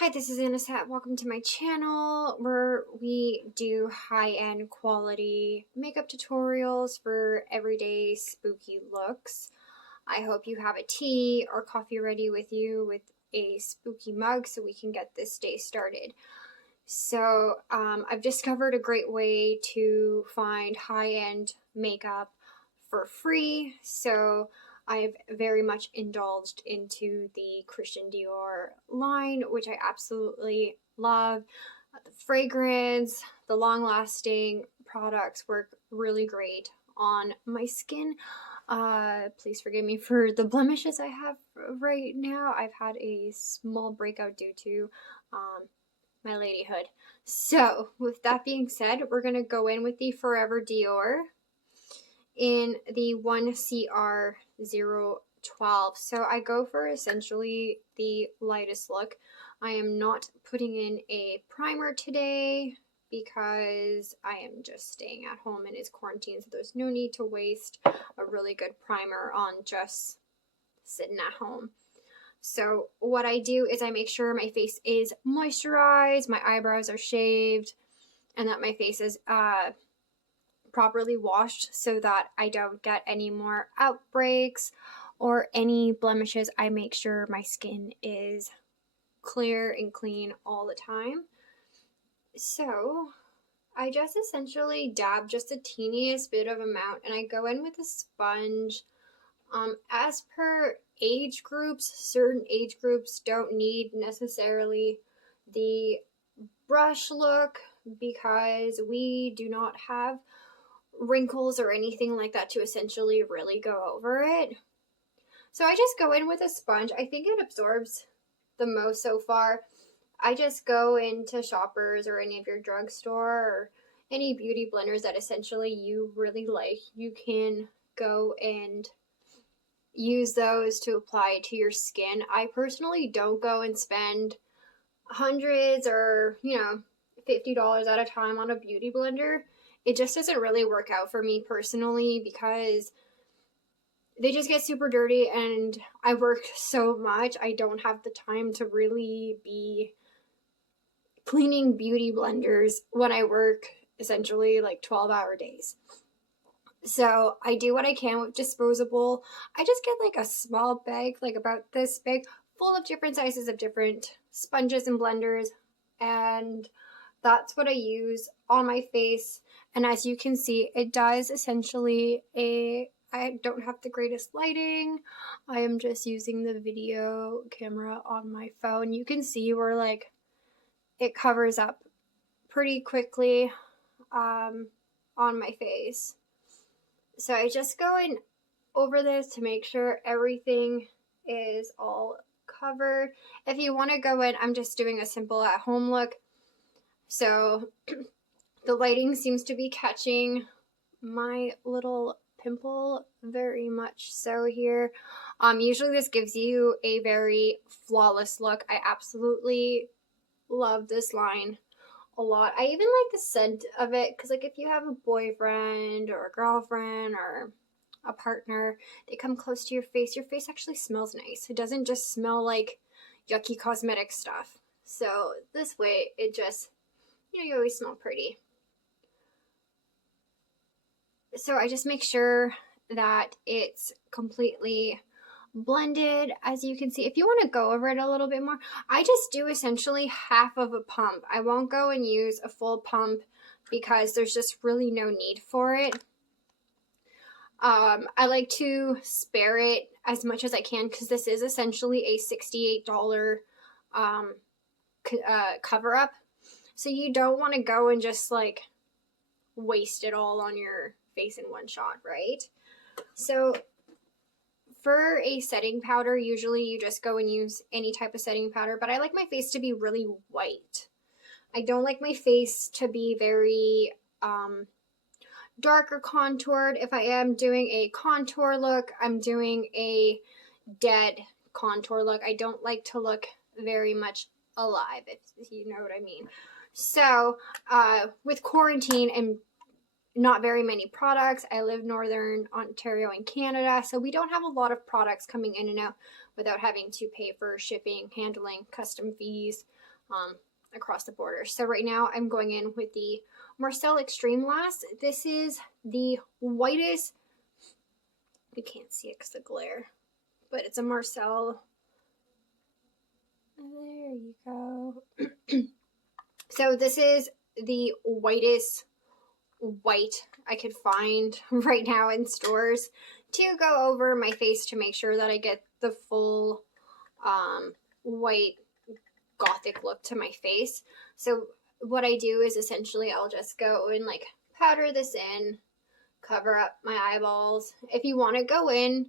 Hi, this is Anisette. Welcome to my channel where we do high-end quality makeup tutorials for everyday spooky looks. I hope you have a tea or coffee ready with you with a spooky mug so we can get this day started. I've discovered a great way to find high-end makeup for free. I've very much indulged into the Christian Dior line, which I absolutely love. The fragrance, the long-lasting products work really great on my skin. Please forgive me for the blemishes I have right now. I've had a small breakout due to my ladyhood. So, with that being said, we're going to go in with the Forever Dior in the 1CR012. So I go for essentially the lightest look. I am not putting in a primer today because I am just staying at home and it's quarantine, so there's no need to waste a really good primer on just sitting at home. So what I do is I make sure my face is moisturized, my eyebrows are shaved, and that my face is properly washed so that I don't get any more outbreaks or any blemishes. I make sure my skin is clear and clean all the time. So I just essentially dab just the teeniest bit of amount and I go in with a sponge. As per age groups, certain age groups don't need necessarily the brush look because we do not have wrinkles or anything like that to essentially really go over it. So I just go in with a sponge. I think it absorbs the most so far. I just go into Shoppers or any of your drugstore or any beauty blenders that essentially you really like. You can go and use those to apply to your skin. I personally don't go and spend hundreds or, $50 at a time on a beauty blender. It just doesn't really work out for me personally because they just get super dirty and I work so much. I don't have the time to really be cleaning beauty blenders when I work essentially like 12-hour days. So I do what I can with disposable. I just get like a small bag, like about this big, full of different sizes of different sponges and blenders. And that's what I use on my face. And as you can see, it does essentially I don't have the greatest lighting. I am just using the video camera on my phone. You can see where like it covers up pretty quickly on my face. So I just go in over this to make sure everything is all covered. If you want to go in, I'm just doing a simple at home look. So the lighting seems to be catching my little pimple very much so here. Usually this gives you a very flawless look. I absolutely love this line a lot. I even like the scent of it because like if you have a boyfriend or a girlfriend or a partner, they come close to your face actually smells nice. It doesn't just smell like yucky cosmetic stuff. So this way it just, you always smell pretty. So I just make sure that it's completely blended. As you can see, if you want to go over it a little bit more, I just do essentially half of a pump. I won't go and use a full pump because there's just really no need for it. I like to spare it as much as I can because this is essentially a $68 cover up. So you don't want to go and just like waste it all on your face in one shot, right? So for a setting powder, usually you just go and use any type of setting powder, but I like my face to be really white. I don't like my face to be very dark or contoured. If I am doing a contour look, I'm doing a dead contour look. I don't like to look very much alive, if you know what I mean. So with quarantine and not very many products, I live Northern Ontario in Canada, so we don't have a lot of products coming in and out without having to pay for shipping, handling, custom fees, across the border. So right now I'm going in with the Marcel Extreme Last. This is the whitest, you can't see it because of the glare, but it's a Marcel. There you go. So this is the whitest white I could find right now in stores to go over my face to make sure that I get the full white gothic look to my face. So what I do is essentially I'll just go and like powder this in, cover up my eyeballs. If you want to go in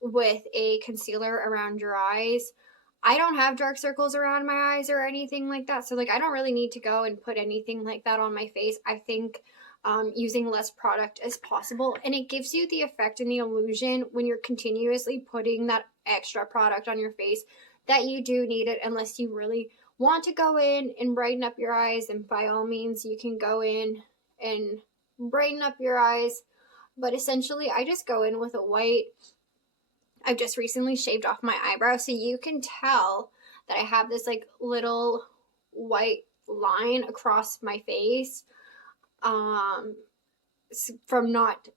with a concealer around your eyes, I don't have dark circles around my eyes or anything like that, so like I don't really need to go and put anything like that on my face. I think using less product as possible, and it gives you the effect and the illusion when you're continuously putting that extra product on your face that you do need it, unless you really want to go in and brighten up your eyes, and by all means you can go in and brighten up your eyes. But essentially I just go in with a white. I've just recently shaved off my eyebrow, so you can tell that I have this like little white line across my face from not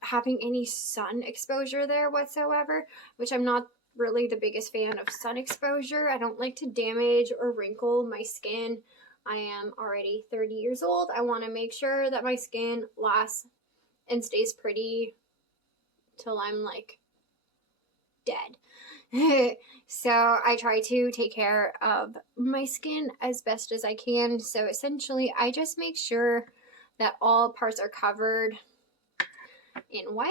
having any sun exposure there whatsoever, which I'm not really the biggest fan of sun exposure. I don't like to damage or wrinkle my skin. I am already 30 years old. I want to make sure that my skin lasts and stays pretty till I'm like dead. So I try to take care of my skin as best as I can. So essentially I just make sure that all parts are covered in white,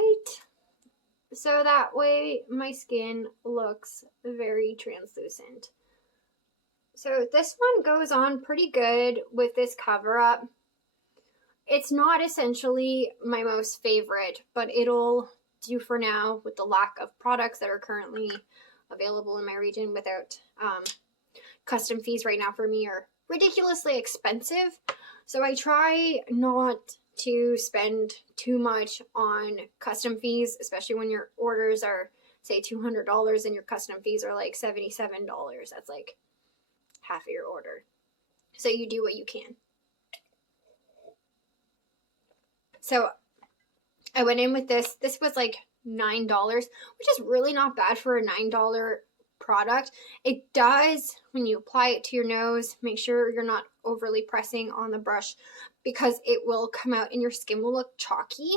so that way my skin looks very translucent. So this one goes on pretty good with this cover up. It's not essentially my most favorite, but it'll do for now with the lack of products that are currently available in my region without custom fees right now for me are ridiculously expensive. So I try not to spend too much on custom fees, especially when your orders are say $200 and your custom fees are like $77. That's like half of your order. So you do what you can. So I went in with this. This was like $9, which is really not bad for a $9 product. It does, when you apply it to your nose, make sure you're not overly pressing on the brush because it will come out and your skin will look chalky.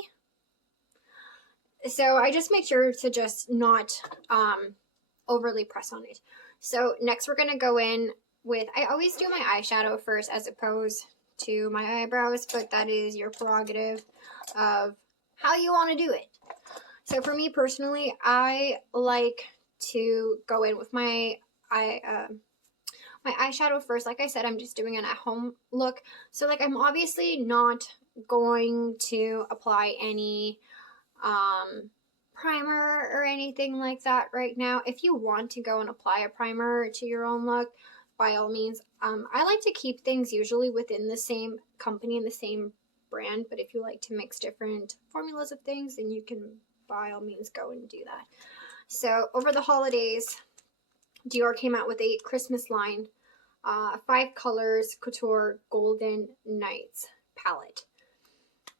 So I just make sure to just not overly press on it. So next we're going to go in with, I always do my eyeshadow first as opposed to my eyebrows, but that is your prerogative of how you want to do it. So for me personally, I like to go in with my eyeshadow first. Like I said, I'm just doing an at-home look. So like I'm obviously not going to apply any primer or anything like that right now. If you want to go and apply a primer to your own look, by all means. I like to keep things usually within the same company and the same brand, but if you like to mix different formulas of things, then you can by all means go and do that. So over the holidays, Dior came out with a Christmas line, 5 colors couture golden nights palette.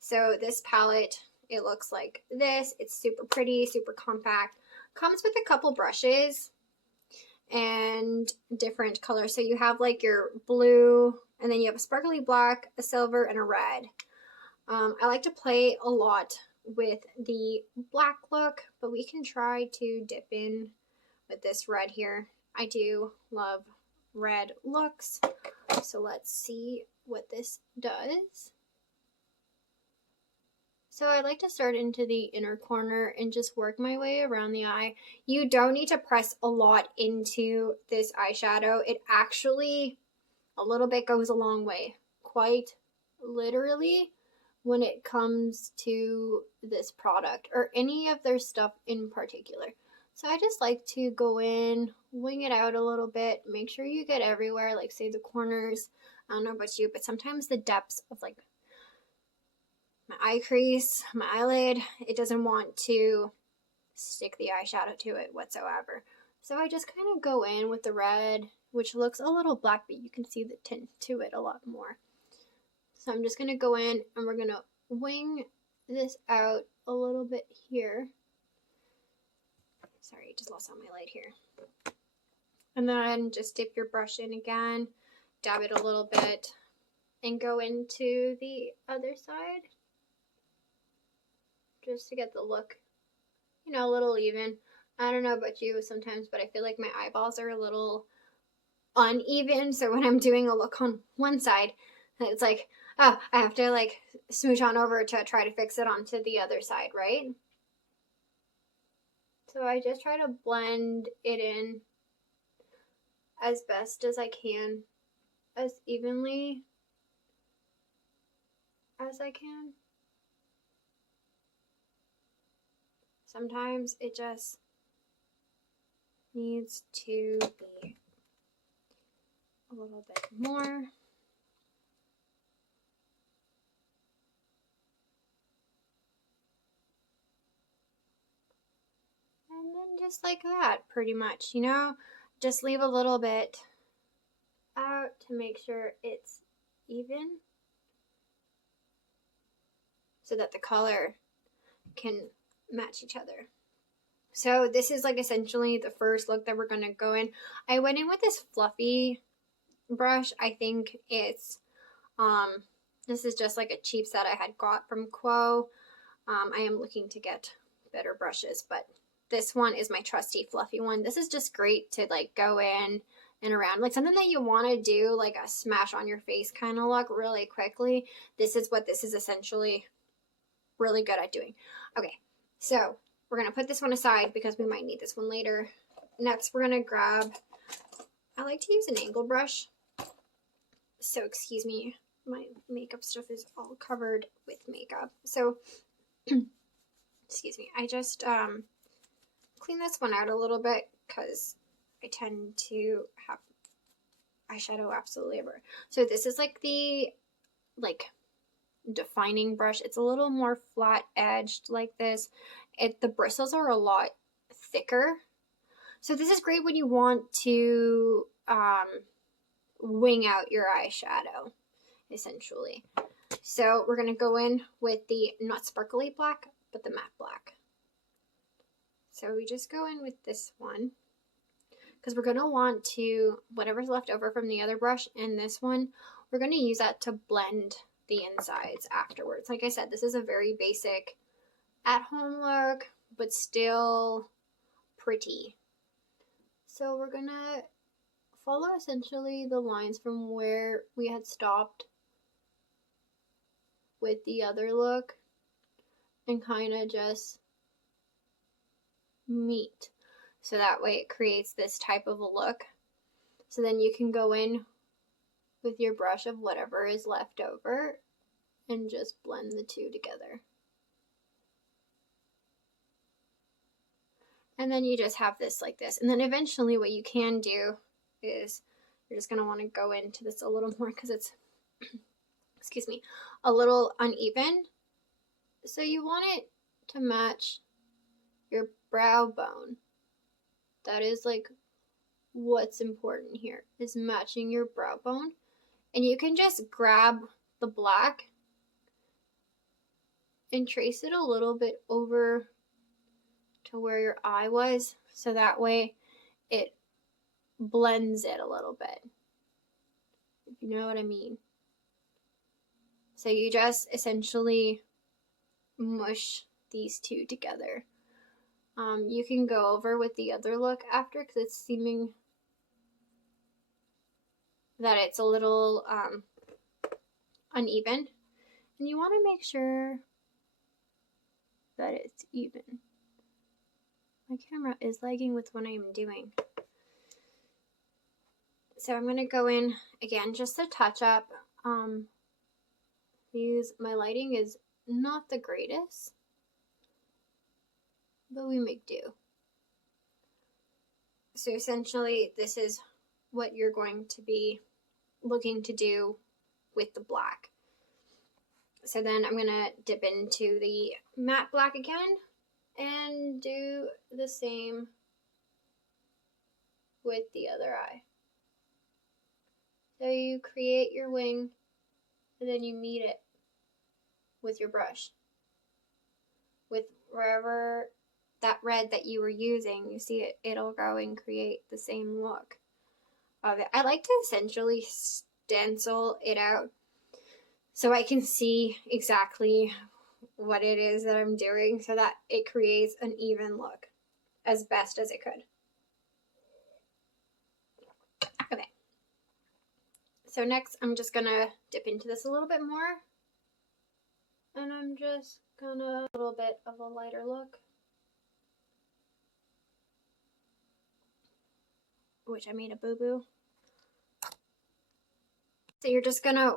So this palette, it looks like this. It's super pretty, super compact. Comes with a couple brushes and different colors. So you have like your blue, and then you have a sparkly black, a silver, and a red. I like to play a lot with the black look, but we can try to dip in with this red here. I do love red looks, so let's see what this does. So I like to start into the inner corner and just work my way around the eye. You don't need to press a lot into this eyeshadow. It actually, a little bit goes a long way, quite literally, when it comes to this product or any of their stuff in particular. So I just like to go in, wing it out a little bit, make sure you get everywhere, like say the corners. I don't know about you, but sometimes the depths of like my eye crease, my eyelid, it doesn't want to stick the eyeshadow to it whatsoever. So I just kind of go in with the red which looks a little black, but you can see the tint to it a lot more. So I'm just going to go in and we're going to wing this out a little bit here. Sorry, I just lost all my light here. And then just dip your brush in again, dab it a little bit, and go into the other side just to get the look, you know, a little even. I don't know about you sometimes, but I feel like my eyeballs are a little uneven. So when I'm doing a look on one side, it's like, oh, I have to like smooch on over to try to fix it onto the other side, right? So I just try to blend it in as best as I can, as evenly as I can. Sometimes it just needs to be a little bit more. And then just like that, pretty much, you know, just leave a little bit out to make sure it's even so that the color can match each other. So this is like essentially the first look that we're going to go in. I went in with this fluffy brush. I think it's, this is just like a cheap set I had got from Quo. I am looking to get better brushes, but this one is my trusty fluffy one. This is just great to like go in and around, like something that you want to do like a smash on your face kind of look really quickly. This is what this is essentially really good at doing. Okay, so we're going to put this one aside because we might need this one later. Next, we're going to grab, I like to use an angle brush. So excuse me, my makeup stuff is all covered with makeup. So, excuse me, I just clean this one out a little bit because I tend to have eyeshadow absolutely everywhere. So this is like the defining brush. It's a little more flat edged like this. The bristles are a lot thicker. So this is great when you want to wing out your eyeshadow, essentially. So we're going to go in with the not sparkly black, but the matte black. So we just go in with this one because we're going to want to, whatever's left over from the other brush and this one, we're going to use that to blend the insides afterwards. Like I said, this is a very basic at-home look, but still pretty. So we're going to follow essentially the lines from where we had stopped with the other look and kind of just meet. So that way it creates this type of a look. So then you can go in with your brush of whatever is left over and just blend the two together. And then you just have this like this. And then eventually what you can do is you're just going to want to go into this a little more because it's, excuse me, a little uneven. So you want it to match your brow bone. That is like what's important here, is matching your brow bone. And you can just grab the black and trace it a little bit over to where your eye was, so that way it blends it a little bit, if you know what I mean. So you just essentially mush these two together. You can go over with the other look after because it's seeming that it's a little uneven, and you want to make sure that it's even. My camera is lagging with what I'm doing. So I'm going to go in again just to touch up. My lighting is not the greatest, but we make do. So essentially this is what you're going to be looking to do with the black. So then I'm going to dip into the matte black again and do the same with the other eye. So you create your wing and then you meet it with your brush. With wherever that red that you were using, you see it'll go and create the same look of it. I like to essentially stencil it out so I can see exactly what it is that I'm doing so that it creates an even look as best as it could. Okay. So next I'm just gonna dip into this a little bit more. And I'm just gonna a little bit of a lighter look. Which I made a boo-boo. So you're just gonna,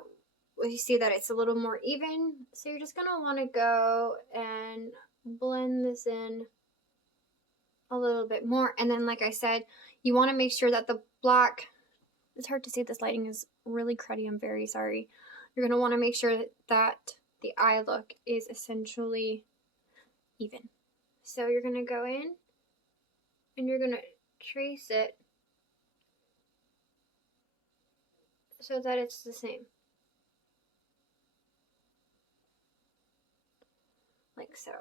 you see that it's a little more even. So you're just gonna wanna go and blend this in a little bit more. And then like I said, you wanna make sure that the black, it's hard to see, this lighting is really cruddy, I'm very sorry. You're gonna wanna make sure that the eye look is essentially even. So you're gonna go in and you're gonna trace it so that it's the same. Like so.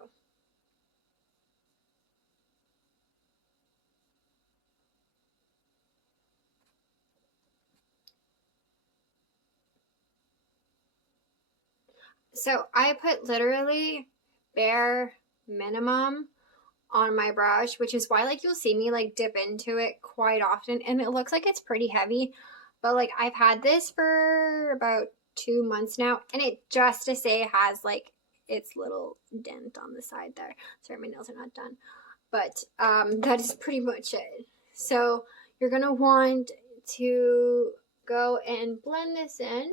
So I put literally bare minimum on my brush, which is why like you'll see me like dip into it quite often and it looks like it's pretty heavy, but like I've had this for about 2 months now and it just to say has like its little dent on the side there. Sorry, my nails are not done, but that is pretty much it. So you're gonna want to go and blend this in,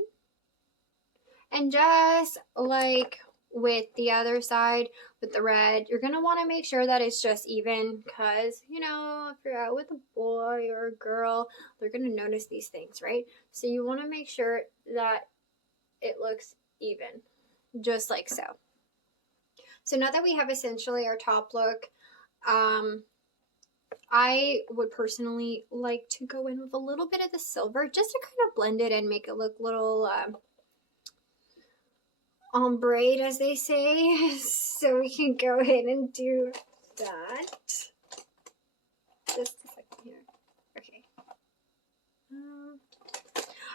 and just like with the other side, with the red, you're going to want to make sure that it's just even because, you know, if you're out with a boy or a girl, they're going to notice these things, right? So you want to make sure that it looks even, just like so. So now that we have essentially our top look, I would personally like to go in with a little bit of the silver just to kind of blend it and make it look little ombre, as they say. So we can go ahead and do that. Just a second here. Okay.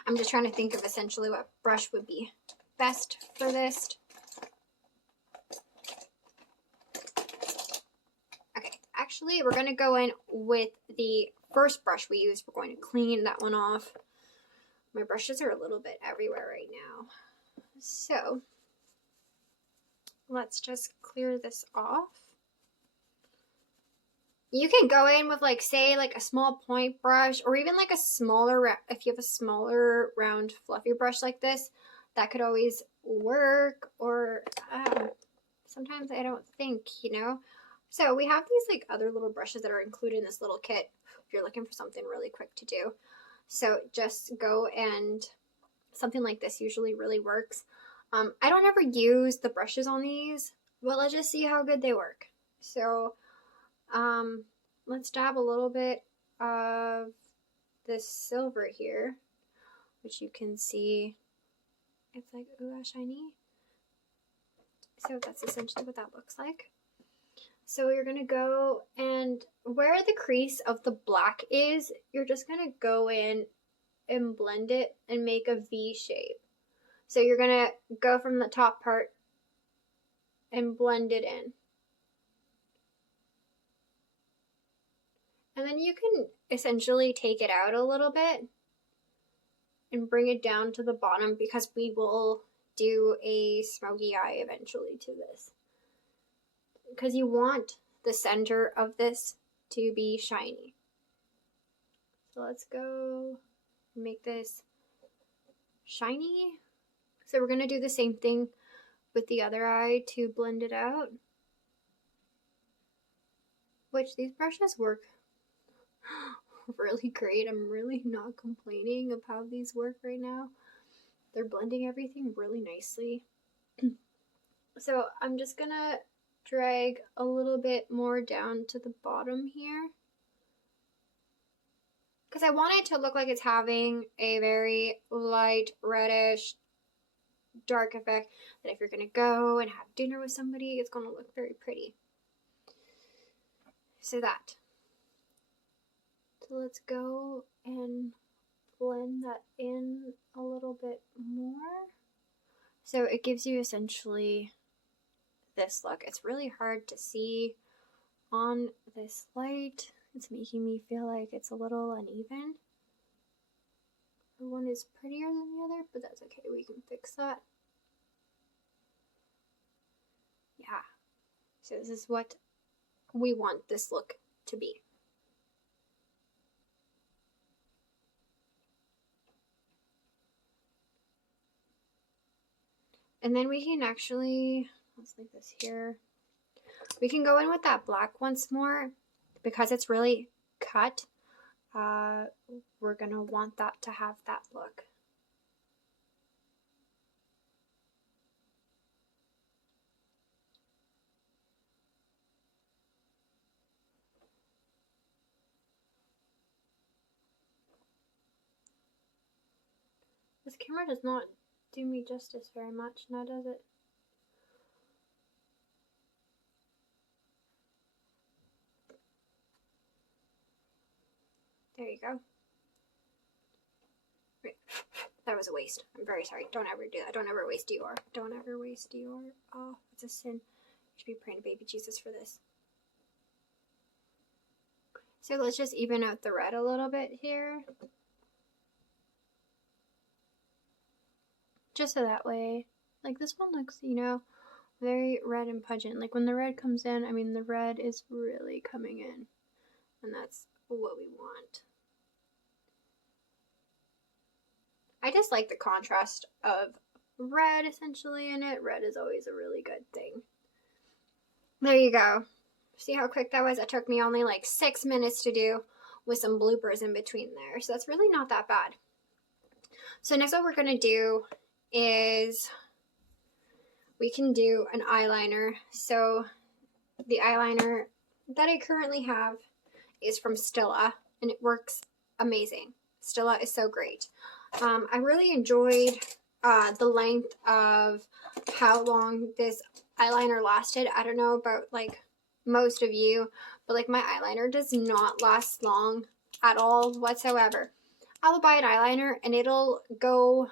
I'm just trying to think of essentially what brush would be best for this. Okay, actually we're going to go in with the first brush we used. We're going to clean that one off. My brushes are a little bit everywhere right now. So let's just clear this off. You can go in with like, say, like a small point brush or even like a smaller, if you have a smaller round fluffy brush like this, that could always work. Or sometimes I don't think, you know. So we have these like other little brushes that are included in this little kit if you're looking for something really quick to do. So just go, and something like this usually really works. I don't ever use the brushes on these, but let's just see how good they work. So let's dab a little bit of this silver here, which you can see it's like, ooh, shiny. So that's essentially what that looks like. So you're gonna go, and where the crease of the black is, you're just gonna go in and blend it and make a V shape. So you're gonna go from the top part and blend it in. And then you can essentially take it out a little bit and bring it down to the bottom because we will do a smoky eye eventually to this. Because you want the center of this to be shiny. So let's go make this shiny. So we're going to do the same thing with the other eye to blend it out. Which these brushes work really great. I'm really not complaining of how these work right now. They're blending everything really nicely. So I'm just gonna drag a little bit more down to the bottom here. because I want it to look like it's having a very light reddish dark effect, that if you're going to go and have dinner with somebody, it's going to look very pretty. So that. So let's go and blend that in a little bit more. So it gives you essentially this look. It's really hard to see on this light. It's making me feel like it's a little uneven. One is prettier than the other, but that's okay. We can fix that. Yeah. So this is what we want this look to be. And then we can actually, let's leave this here. We can go in with that black once more because it's really cut. We're gonna want that to have that look. This camera does not do me justice very much, now does it? There you go. Wait, that was a waste. I'm very sorry. Don't ever do that. Don't ever waste Dior. Don't ever waste Dior. Oh, it's a sin. You should be praying to baby Jesus for this. So let's just even out the red a little bit here. Just so that way, like this one looks, you know, very red and pungent. Like when the red comes in, I mean, the red is really coming in. And that's what we want. I just like the contrast of red essentially in it. Red is always a really good thing. There you go. See how quick that was? It took me only like 6 minutes to do with some bloopers in between there. So that's really not that bad. So next what we're going to do is we can do an eyeliner. So the eyeliner that I currently have is from Stila and it works amazing. Stila is so great. I really enjoyed the length of how long this eyeliner lasted. I don't know about like most of you, but like my eyeliner does not last long at all whatsoever. I'll buy an eyeliner and it'll go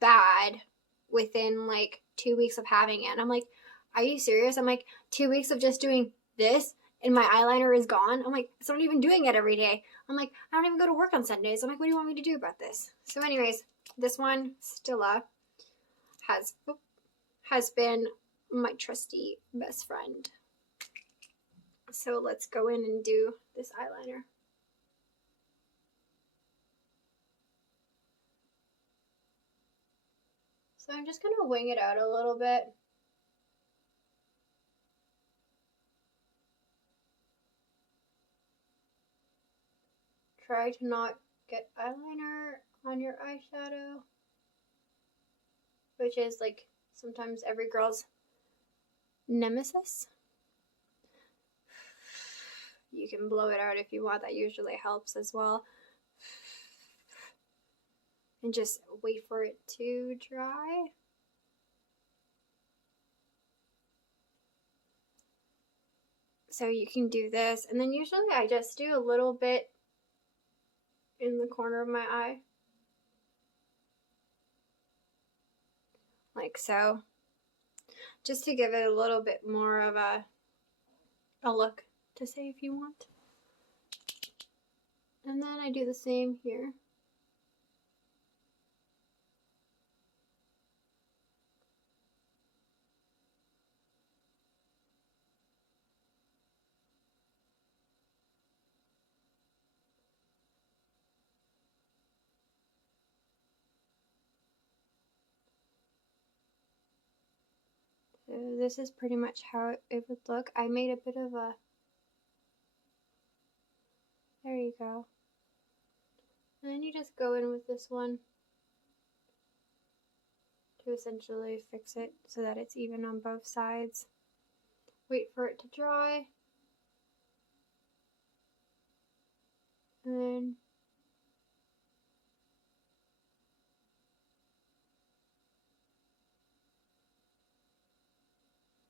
bad within like 2 weeks of having it. And I'm like, are you serious? I'm like, 2 weeks of just doing this and my eyeliner is gone. I'm like, so I'm not even doing it every day. I'm like, I don't even go to work on Sundays. I'm like, what do you want me to do about this? So anyways, this one, Stila, has been my trusty best friend. So let's go in and do this eyeliner. So I'm just going to wing it out a little bit. Try to not get eyeliner on your eyeshadow, which is like sometimes every girl's nemesis. You can blow it out if you want, that usually helps as well. And just wait for it to dry. So you can do this, and then usually I just do a little bit in the corner of my eye. Like so. Just to give it a little bit more of a look to say if you want. And then I do the same here. So this is pretty much how it would look. I made a bit of a, there you go. And then you just go in with this one to essentially fix it so that it's even on both sides. Wait for it to dry. And then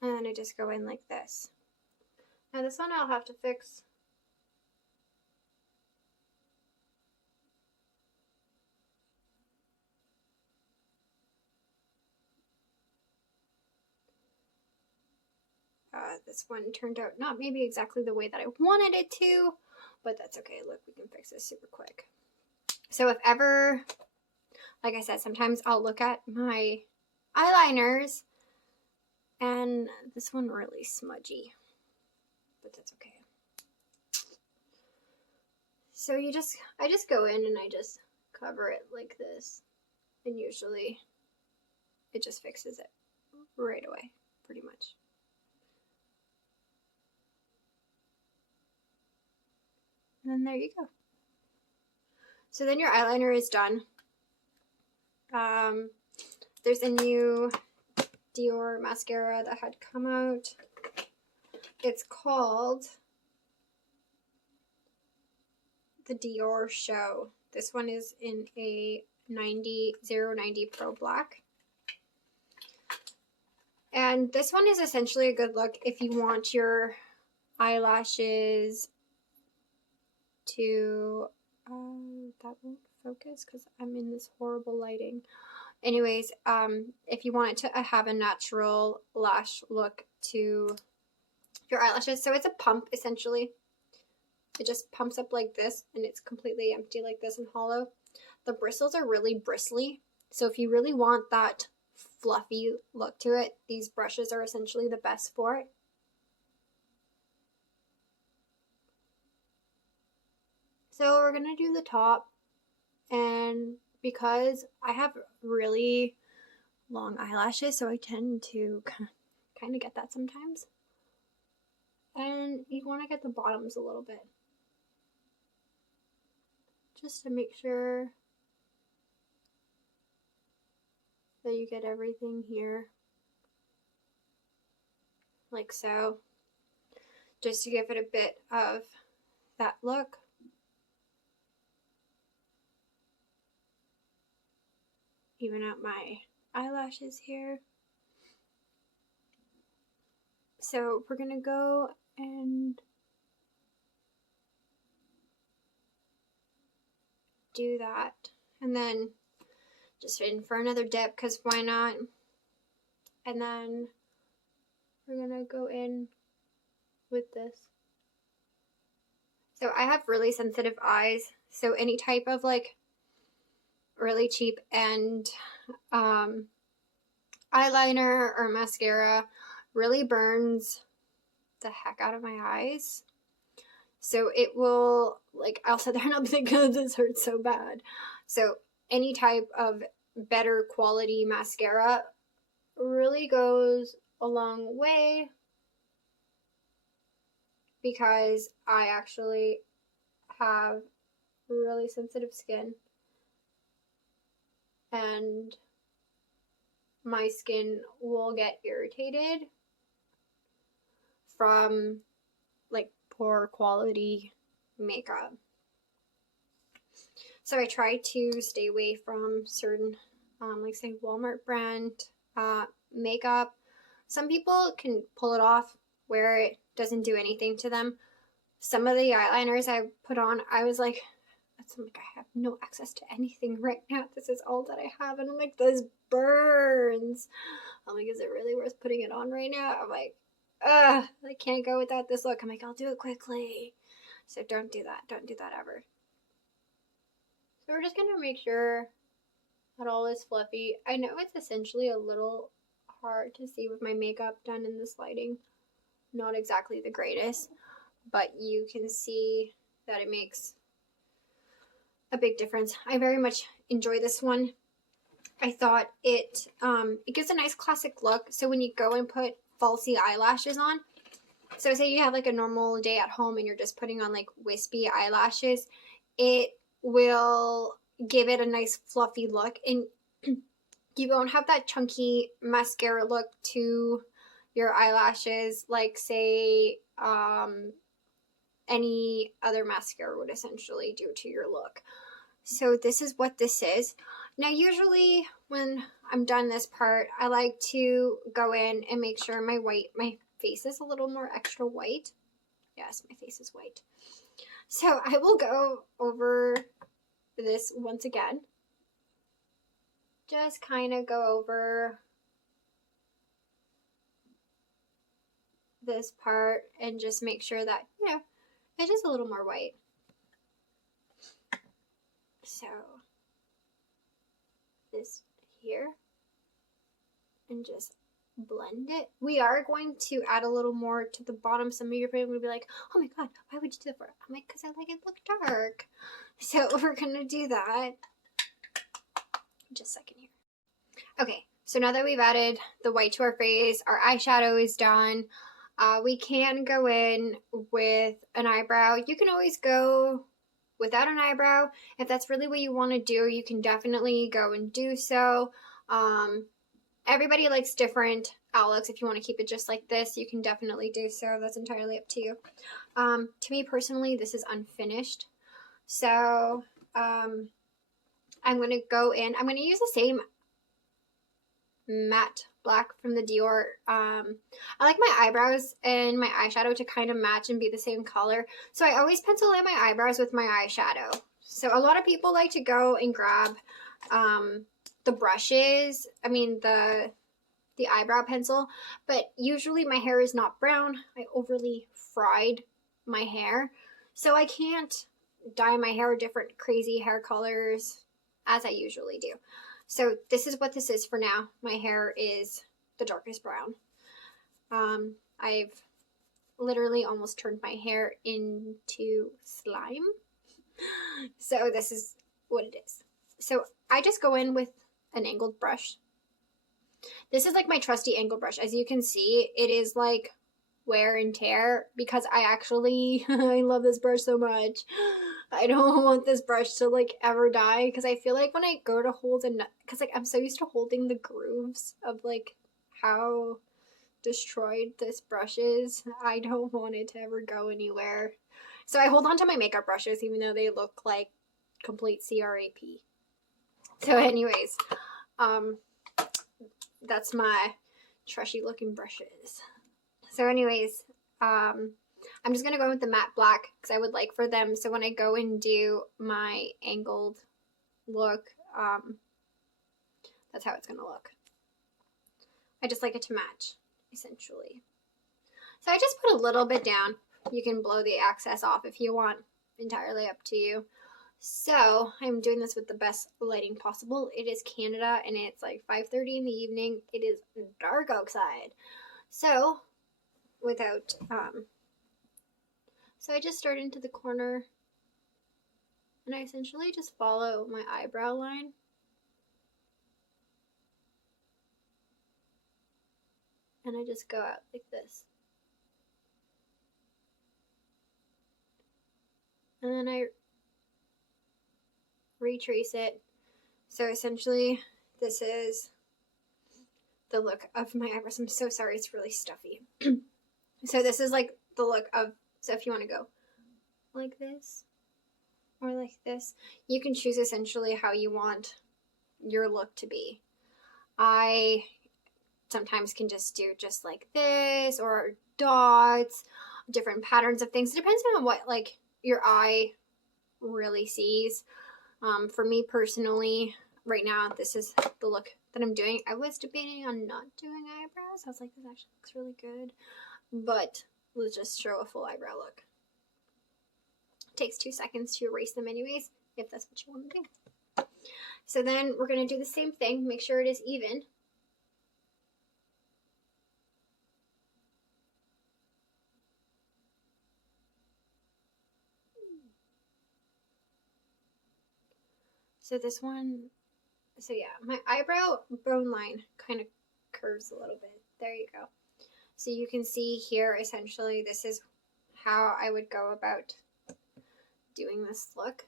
And then I just go in like this. Now this one I'll have to fix. This one turned out not maybe exactly the way that I wanted it to, but that's okay. Look, we can fix this super quick. So if ever, like I said, sometimes I'll look at my eyeliners and this one really smudgy, but that's okay. So I just go in and I just cover it like this, and usually it just fixes it right away, pretty much. And then there you go. So then your eyeliner is done. There's a new Dior mascara that had come out. It's called the Dior Show. This one is in a 090 Pro Black. And this one is essentially a good look if you want your eyelashes to, that won't focus because I'm in this horrible lighting. Anyways, if you want it to have a natural lash look to your eyelashes. So it's a pump, essentially. It just pumps up like this, and it's completely empty like this and hollow. The bristles are really bristly, so if you really want that fluffy look to it, these brushes are essentially the best for it. So we're going to do the top, and because I have really long eyelashes, so I tend to kind of get that sometimes. And you want to get the bottoms a little bit, just to make sure that you get everything here, like so, just to give it a bit of that look. Even out my eyelashes here. So we're gonna go and do that, and then just in for another dip, because why not? And then we're gonna go in with this. So I have really sensitive eyes, so any type of like really cheap and eyeliner or mascara really burns the heck out of my eyes. So it will, like, I'll sit there and I'll be like, oh, this hurts so bad. So any type of better quality mascara really goes a long way, because I actually have really sensitive skin, and my skin will get irritated from like poor quality makeup. So I try to stay away from certain like say Walmart brand makeup. Some people can pull it off where it doesn't do anything to them. Some of the eyeliners I put on, I was like, I'm like, I have no access to anything right now. This is all that I have. And I'm like, this burns. I'm like, is it really worth putting it on right now? I'm like, I can't go without this look. I'm like, I'll do it quickly. So don't do that. Don't do that ever. So we're just going to make sure that all is fluffy. I know it's essentially a little hard to see with my makeup done in this lighting. Not exactly the greatest, but you can see that it makes a big difference. I very much enjoy this one. I thought it gives a nice classic look. So when you go and put falsy eyelashes on, so say you have like a normal day at home and you're just putting on like wispy eyelashes, it will give it a nice fluffy look, and you won't have that chunky mascara look to your eyelashes like say any other mascara would essentially do to your look. So this is what this is. Now, usually when I'm done this part, I like to go in and make sure my face is a little more extra white. Yes, my face is white. So I will go over this once again. Just kind of go over this part and just make sure that, it's just a little more white. So this here, and just blend it. We are going to add a little more to the bottom. Some of your friends would be like, oh my god, why would you do that for? I'm like, because I like it look dark. So we're gonna do that. Just a second here. Okay, so now that we've added the white to our face, our eyeshadow is done. We can go in with an eyebrow. You can always go without an eyebrow. If that's really what you want to do, you can definitely go and do so. Everybody likes different outlooks. If you want to keep it just like this, you can definitely do so. That's entirely up to you. To me personally, this is unfinished. So I'm going to go in. I'm going to use the same matte black from the Dior. I like my eyebrows and my eyeshadow to kind of match and be the same color. So I always pencil in my eyebrows with my eyeshadow. So a lot of people like to go and grab the brushes. I mean the eyebrow pencil. But usually my hair is not brown. I overly fried my hair. So I can't dye my hair different crazy hair colors as I usually do. So this is what this is for now. My hair is the darkest brown. I've literally almost turned my hair into slime. So this is what it is. So I just go in with an angled brush. This is like my trusty angle brush. As you can see, it is like wear and tear because I actually, I love this brush so much. I don't want this brush to like ever die because I feel like when I go to hold because like I'm so used to holding the grooves of like how destroyed this brush is, I don't want it to ever go anywhere. So I hold on to my makeup brushes even though they look like complete crap. So anyways, that's my trashy looking brushes. So anyways, I'm just going to go with the matte black because I would like for them. So when I go and do my angled look, that's how it's going to look. I just like it to match, essentially. So I just put a little bit down. You can blow the excess off if you want. Entirely up to you. So I'm doing this with the best lighting possible. It is Canada and it's like 5:30 in the evening. It is dark outside. So so I just start into the corner and I essentially just follow my eyebrow line. And I just go out like this. And then I retrace it. So essentially, this is the look of my eyebrows. I'm so sorry, it's really stuffy. So this is like the look of, so if you want to go like this or like this, you can choose essentially how you want your look to be. I sometimes can just do just like this or dots, different patterns of things. It depends on what like your eye really sees. For me personally, right now, this is the look that I'm doing. I was debating on not doing eyebrows. I was like, this actually looks really good. But let's just show a full eyebrow look. It takes 2 seconds to erase them anyways, if that's what you want to do. So then we're going to do the same thing. Make sure it is even. So this one, so yeah, my eyebrow bone line kind of curves a little bit. There you go. So you can see here, essentially, this is how I would go about doing this look.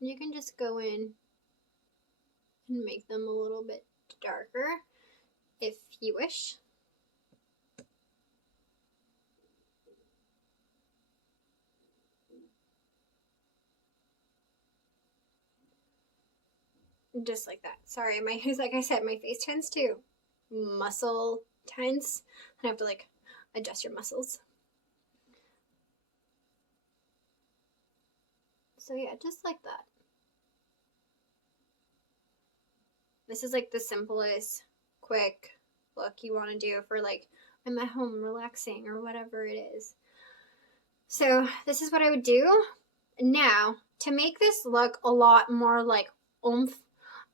You can just go in and make them a little bit darker if you wish. Just like that. Sorry, like I said, my face tends to muscle tense. And I have to like adjust your muscles. So yeah, just like that. This is like the simplest, quick look you want to do for like, I'm at home relaxing or whatever it is. So this is what I would do. Now, to make this look a lot more like oomph,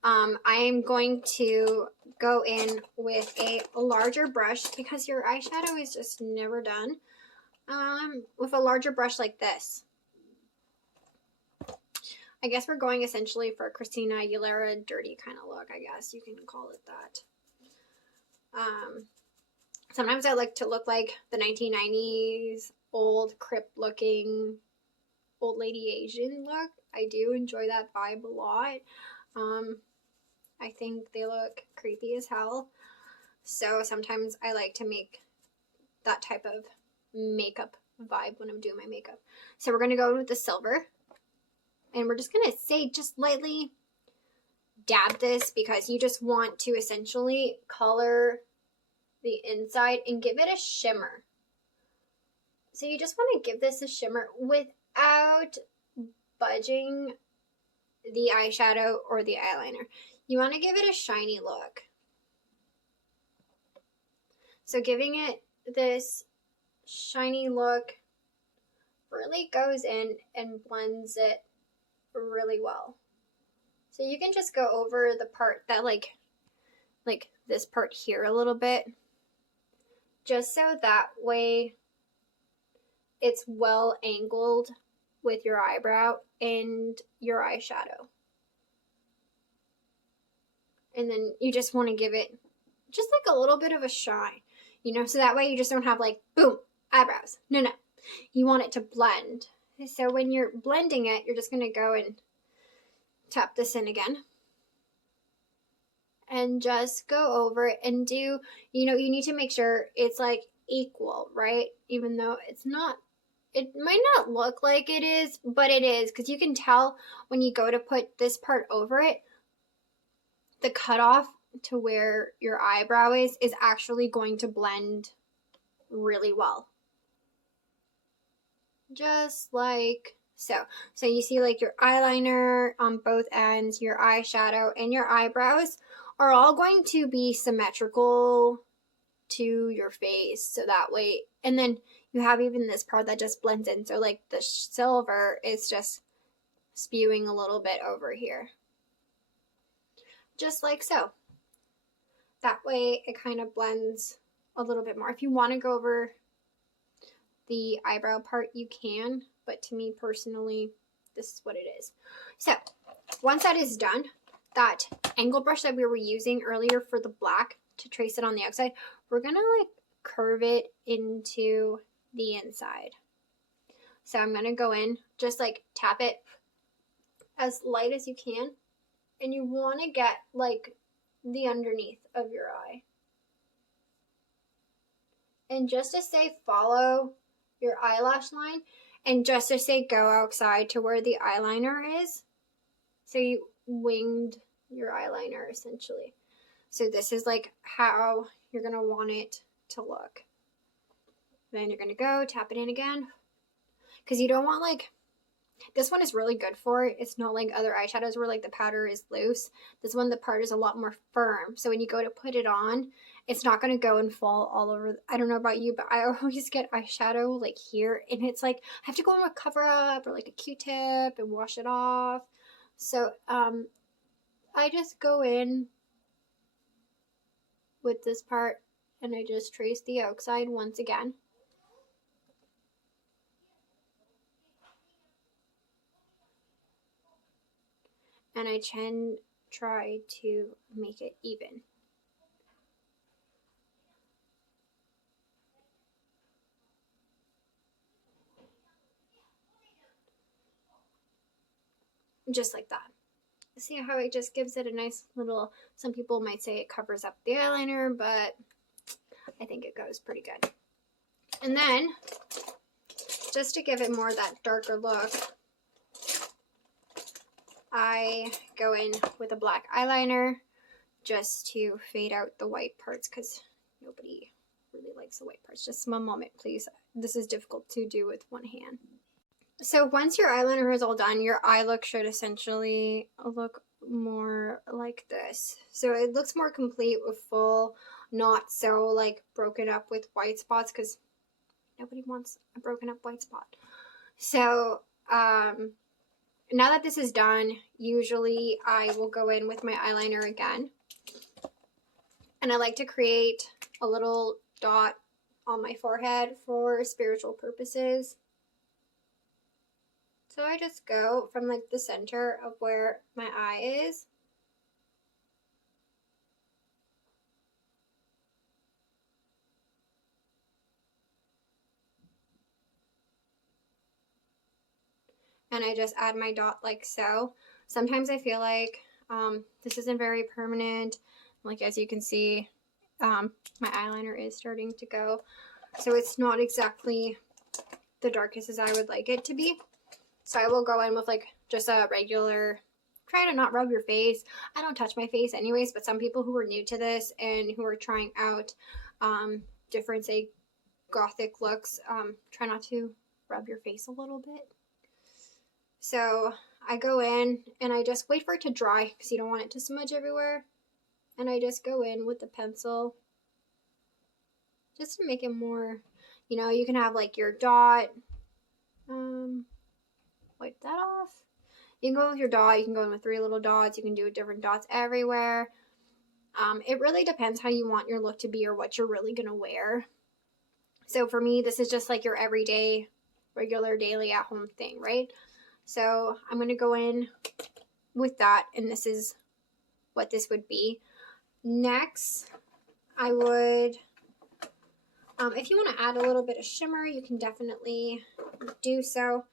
I am going to go in with a larger brush because your eyeshadow is just never done. With a larger brush like this. I guess we're going essentially for Christina Aguilera dirty kind of look, I guess you can call it that. Sometimes I like to look like the 1990s old crypt looking old lady Asian look. I do enjoy that vibe a lot. I think they look creepy as hell. So sometimes I like to make that type of makeup vibe when I'm doing my makeup. So we're going to go with the silver. And we're just going to say just lightly dab this because you just want to essentially color the inside and give it a shimmer. So you just want to give this a shimmer without budging the eyeshadow or the eyeliner. You want to give it a shiny look. So giving it this shiny look really goes in and blends it really well. So you can just go over the part that like this part here a little bit, just so that way it's well angled with your eyebrow and your eyeshadow. And then you just want to give it just like a little bit of a shine, you know, so that way you just don't have like boom eyebrows. No, you want it to blend. So when you're blending it, you're just going to go and tap this in again. And just go over it and do, you know, you need to make sure it's like equal, right? Even though it's not, it might not look like it is, but it is. Because you can tell when you go to put this part over it, the cutoff to where your eyebrow is actually going to blend really well. Just like so. So you see like your eyeliner on both ends, your eyeshadow, and your eyebrows are all going to be symmetrical to your face. So that way, and then you have even this part that just blends in. So like the silver is just spewing a little bit over here. Just like so. That way it kind of blends a little bit more. If you want to go over the eyebrow part, you can, but to me personally, this is what it is. So once that is done, that angle brush that we were using earlier for the black to trace it on the outside, we're gonna like curve it into the inside. So I'm gonna go in, just like tap it as light as you can, and you want to get like the underneath of your eye. And just to say follow your eyelash line, and just to say go outside to where the eyeliner is. So you winged your eyeliner essentially. So this is like how you're going to want it to look. Then you're going to go tap it in again. Because you don't want like, this one is really good for it. It's not like other eyeshadows where like the powder is loose. This one, the part is a lot more firm. So when you go to put it on, it's not going to go and fall all over. I don't know about you, but I always get eyeshadow like here. And it's like, I have to go in with cover up or like a Q-tip and wash it off. So I just go in with this part and I just trace the outside once again. And I try to make it even. Just like that. See how it just gives it a nice little, some people might say it covers up the eyeliner, but I think it goes pretty good. And then, just to give it more of that darker look, I go in with a black eyeliner just to fade out the white parts because nobody really likes the white parts. Just one moment, please. This is difficult to do with one hand. So once your eyeliner is all done, your eye look should essentially look more like this. So it looks more complete with full, not so like broken up with white spots because nobody wants a broken up white spot. So now that this is done, usually I will go in with my eyeliner again. And I like to create a little dot on my forehead for spiritual purposes. So I just go from like the center of where my eye is. And I just add my dot like so. Sometimes I feel like this isn't very permanent. Like as you can see, my eyeliner is starting to go. So it's not exactly the darkest as I would like it to be. So I will go in with like just a regular, try to not rub your face. I don't touch my face anyways, but some people who are new to this and who are trying out different, say, gothic looks, try not to rub your face a little bit. So I go in and I just wait for it to dry because you don't want it to smudge everywhere. And I just go in with the pencil just to make it more, you know, you can have like your dot. Wipe that off. You can go with your dot. You can go in with 3 little dots. You can do different dots everywhere. It really depends how you want your look to be or what you're really going to wear. So for me, this is just like your everyday, regular, daily at home thing, right? So I'm going to go in with that, and this is what this would be. Next, I would, if you want to add a little bit of shimmer, you can definitely do so.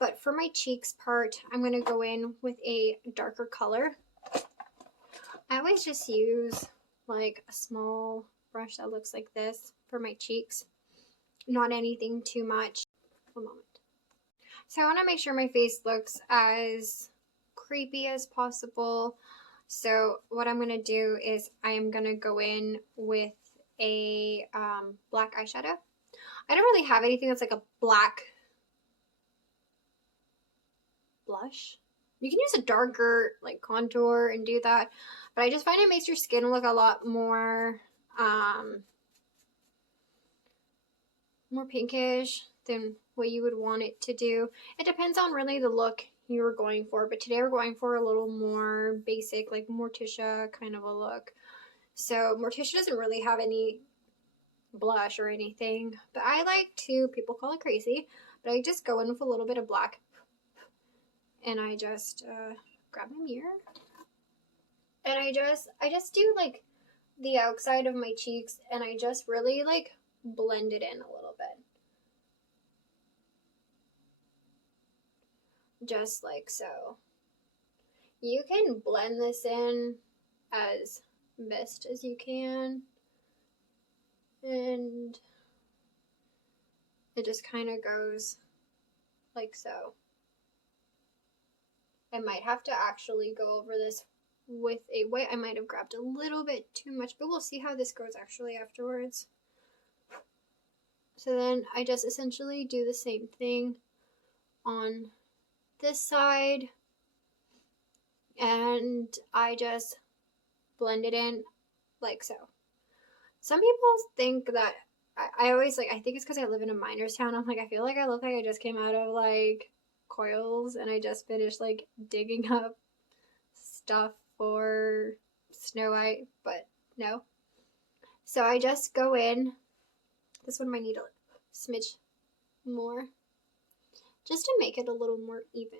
But for my cheeks part, I'm going to go in with a darker color. I always just use like a small brush that looks like this for my cheeks. Not anything too much. One moment. So I want to make sure my face looks as creepy as possible. So what I'm going to do is I am going to go in with a black eyeshadow. I don't really have anything that's like a black blush. You can use a darker like contour and do that, but I just find it makes your skin look a lot more more pinkish than what you would want it to do. It depends on really the look you were going for, but today we're going for a little more basic, like Morticia kind of a look. So Morticia doesn't really have any blush or anything, but I like to, people call it crazy, but I just go in with a little bit of black. And I just grab my mirror and I just do like the outside of my cheeks, and I just really like blend it in a little bit. Just like so. You can blend this in as best as you can, and it just kind of goes like so. I might have to actually go over this with a white. I might have grabbed a little bit too much, but we'll see how this goes actually afterwards. So then I just essentially do the same thing on this side, and I just blend it in like so. Some people think that I always like, I think it's because I live in a miner's town. I'm like, I feel like I look like I just came out of like coils and I just finished like digging up stuff for Snow White, but no. So I just go in. This one might need a smidge more just to make it a little more even.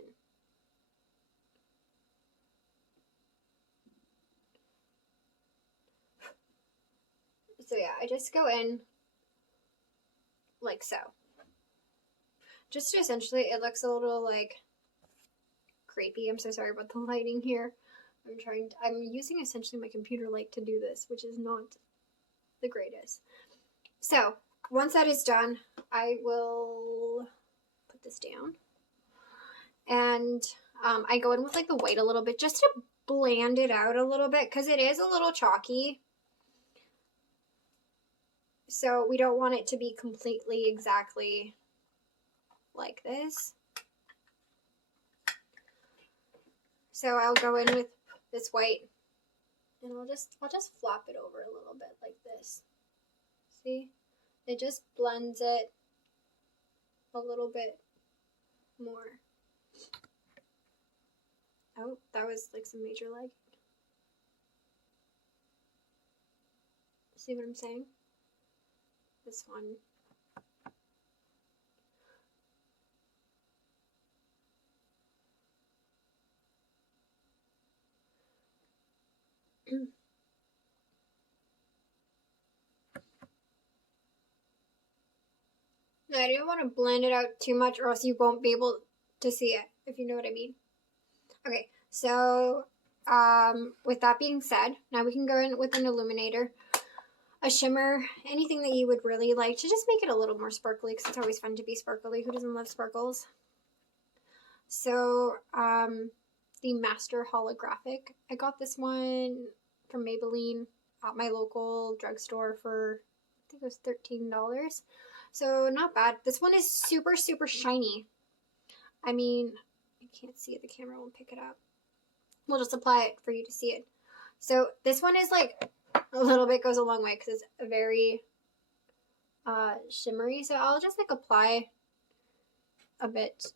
So yeah, I just go in like so. Just essentially, it looks a little like creepy. I'm so sorry about the lighting here. I'm using essentially my computer light to do this, which is not the greatest. So once that is done, I will put this down and I go in with like the white a little bit just to bland it out a little bit because it is a little chalky. So we don't want it to be completely exactly like this. So I'll go in with this white and I'll just flop it over a little bit like this. See? It just blends it a little bit more. Oh, that was like some major lag. See what I'm saying? This one. I didn't want to blend it out too much or else you won't be able to see it, if you know what I mean. Okay, so with that being said, now we can go in with an illuminator, a shimmer, anything that you would really like to just make it a little more sparkly because it's always fun to be sparkly. Who doesn't love sparkles? So the Master Holographic, I got this one from Maybelline at my local drugstore for, I think it was $13. So not bad. This one is super, super shiny. I mean, I can't see it. The camera won't pick it up. We'll just apply it for you to see it. So this one is like a little bit goes a long way because it's very shimmery. So I'll just like apply a bit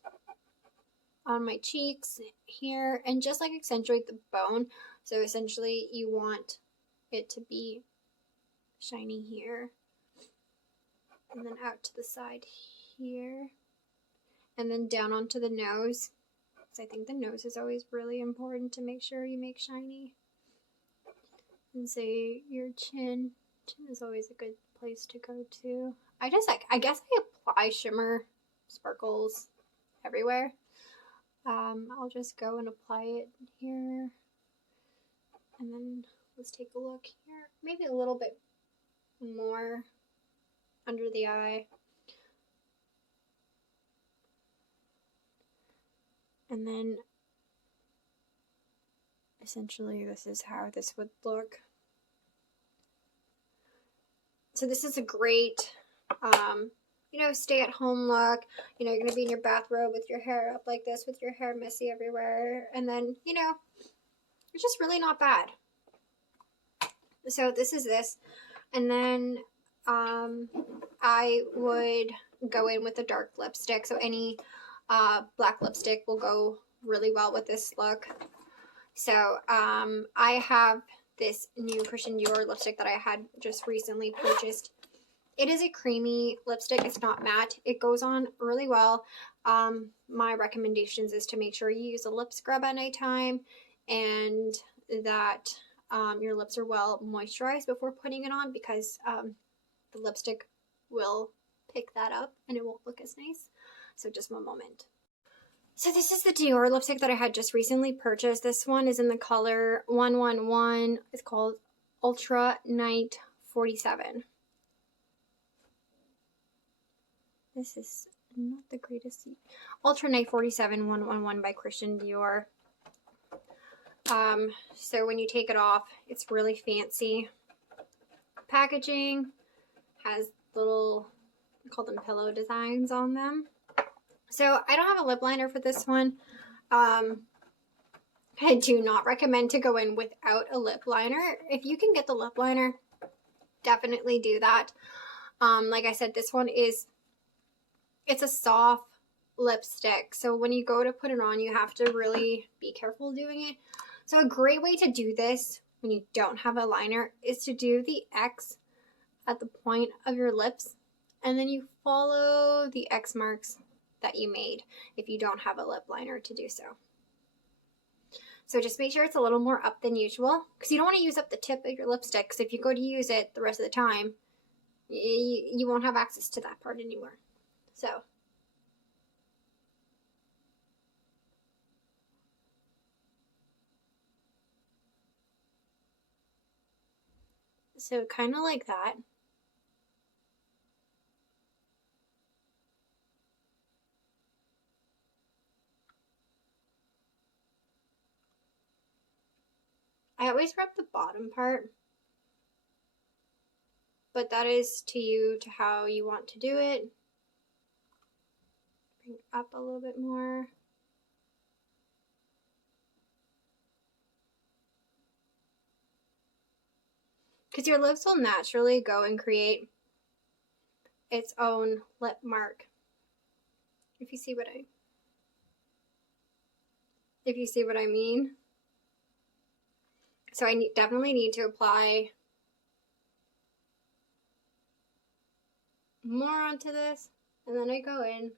on my cheeks here and just like accentuate the bone. So essentially you want it to be shiny here and then out to the side here and then down onto the nose. I think the nose is always really important to make sure you make shiny. And say your chin. Chin is always a good place to go to. I guess I apply shimmer sparkles everywhere. I'll just go and apply it here. And then let's take a look here. Maybe a little bit more under the eye. And then essentially this is how this would look. So this is a great, stay at home look. You're going to be in your bathrobe with your hair up like this, with your hair messy everywhere. And then, it's just really not bad. So this is this. And then I would go in with a dark lipstick. So any black lipstick will go really well with this look. So I have this new Christian Dior lipstick that I had just recently purchased. It is a creamy lipstick. It's not matte. It goes on really well. My recommendations is to make sure you use a lip scrub at nighttime and that your lips are well moisturized before putting it on because the lipstick will pick that up and it won't look as nice. So just one moment. So this is the Dior lipstick that I had just recently purchased. This one is in the color 111. It's called Ultra Night 47. This is not the greatest. Ultra Night 47 111 by Christian Dior. So when you take it off, it's really fancy. Packaging has little, I call them pillow designs on them. So I don't have a lip liner for this one. I do not recommend to go in without a lip liner. If you can get the lip liner, definitely do that. Like I said, this one it's a soft lipstick. So when you go to put it on, you have to really be careful doing it. So a great way to do this when you don't have a liner is to do the X at the point of your lips. And then you follow the X marks that you made if you don't have a lip liner to do so. So just make sure it's a little more up than usual because you don't want to use up the tip of your lipstick because if you go to use it the rest of the time, you won't have access to that part anymore. So kind of like that. I always rub the bottom part, but that is to you, to how you want to do it. Bring it up a little bit more. Because your lips will naturally go and create its own lip mark. If you see what I mean. So I definitely need to apply more onto this, and then I go in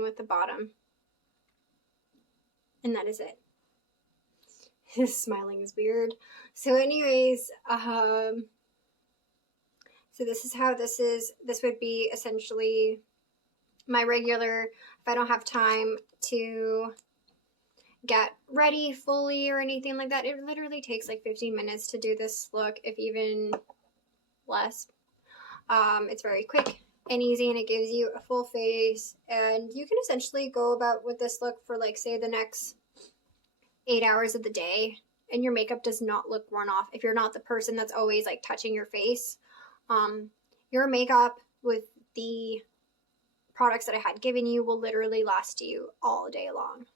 with the bottom, and that is it. His smiling is weird. So anyways, so this is how this is. This would be essentially my regular, if I don't have time to get ready fully or anything like that. It literally takes like 15 minutes to do this look, if even less. It's very quick and easy, and it gives you a full face, and you can essentially go about with this look for like, say, the next 8 hours of the day, and your makeup does not look worn off. If you're not the person that's always like touching your face, your makeup with the products that I had given you will literally last you all day long.